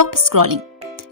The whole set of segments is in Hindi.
स्टॉप स्क्रॉलिंग,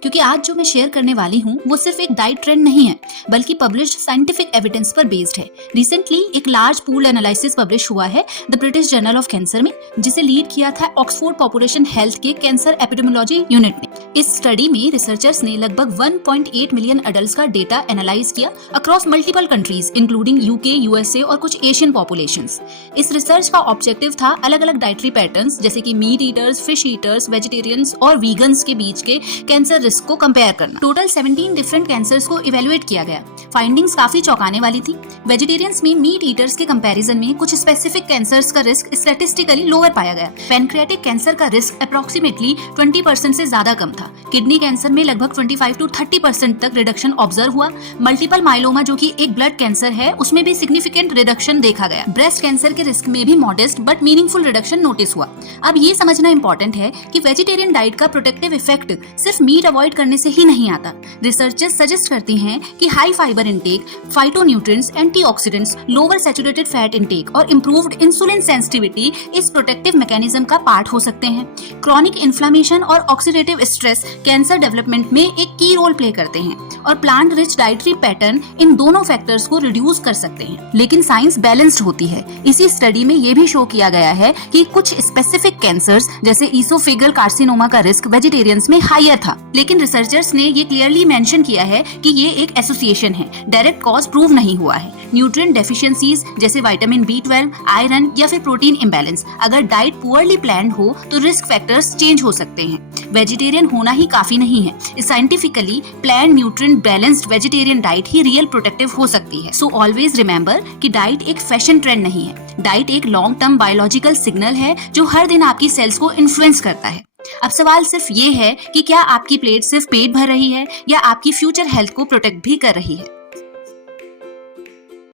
क्योंकि आज जो मैं शेयर करने वाली हूँ वो सिर्फ एक डाइट ट्रेंड नहीं है बल्कि पब्लिश्ड साइंटिफिक एविडेंस पर बेस्ड है। रिसेंटली एक लार्ज पूल एनालिसिस पब्लिश हुआ है the British journal of cancer में, जिसे लीड किया था ऑक्सफोर्ड पॉपुलेशन हेल्थ के कैंसर एपिडेमियोलॉजी यूनिट ने। इस स्टडी में रिसर्चर्स ने लगभग 1.8 मिलियन अडल्ट्स का डेटा एनालाइज किया across multiple countries including UK, USA और कुछ एशियन पॉपुलेशंस। इस रिसर्च का ऑब्जेक्टिव था अलग अलग डाइटरी पैटर्न्स जैसे कि meet eaters, fish eaters, vegetarians और वीगन्स के बीच के कैंसर रिस्क को कंपेयर करना। टोटल 17 डिफरेंट कैंसर्स को इवेलुएट किया गया। फाइंडिंग्स काफी चौंकाने वाली थी। वेजिटेरियंस में मीट ईटर्स के कंपैरिजन में कुछ स्पेसिफिक कैंसर्स का रिस्क स्टैटिस्टिकली लोअर पाया गया। पैनक्रियाटिक कैंसर का रिस्क अप्रोक्सीमेटली 20% से ज्यादा कम था। किडनी कैंसर में लगभग 25 to 30% तक रिडक्शन ऑब्जर्व हुआ। मल्टीपल माइलोमा जो कि एक ब्लड कैंसर है, उसमें भी सिग्निफिकेंट रिडक्शन देखा गया। ब्रेस्ट कैंसर के रिस्क में भी modest but meaningful reduction notice हुआ। अब ये समझना इंपॉर्टेंट है कि वेजिटेरियन डाइट का प्रोटेक्टिव इफेक्ट सिर्फ मीट अवॉइड करने से ही नहीं आता। रिसर्चर्स सजेस्ट करती हैं कि high fibre intake, phytonutrients, antioxidants, lower saturated fat intake और इंप्रूव्ड इंसुलिन सेंसिटिविटी इस प्रोटेक्टिव मैकेनिज्म का पार्ट हो सकते हैं। क्रॉनिक इन्फ्लेमेशन और ऑक्सीडेटिव स्ट्रेस कैंसर डेवलपमेंट में एक की रोल प्ले करते हैं और plant rich dietary pattern in दोनों फैक्टर्स को रिड्यूस कर सकते हैं। लेकिन साइंस बैलेंस्ड होती है। इसी स्टडी में ये भी शो किया गया है कि कुछ स्पेसिफिक कैंसर्स जैसे इसोफेगल कार्सिनोमा का रिस्क वेजिटेरियंस में हायर था। लेकिन रिसर्चर्स ने ये क्लियरली मेंशन किया है कि ये एक एसोसिएशन है, डायरेक्ट कॉज प्रूव नहीं हुआ है। न्यूट्रिएंट डेफिशिएंसीज जैसे विटामिन B12, आयरन या फिर प्रोटीन इम्बैलेंस, अगर डाइट पुअरली प्लान्ड हो तो रिस्क फैक्टर्स चेंज हो सकते हैं। वेजिटेरियन होना ही काफी नहीं है। Scientifically planned nutrient balanced vegetarian diet ही रियल प्रोटेक्टिव हो सकती है। सो ऑलवेज रिमेंबर कि डाइट एक फैशन ट्रेंड नहीं है। डाइट एक लॉन्ग टर्म बायोलॉजिकल सिग्नल है जो हर दिन आपकी सेल्स को इन्फ्लुएंस करता है। अब सवाल सिर्फ ये है कि क्या आपकी प्लेट सिर्फ पेट भर रही है या आपकी फ्यूचर हेल्थ को प्रोटेक्ट भी कर रही है।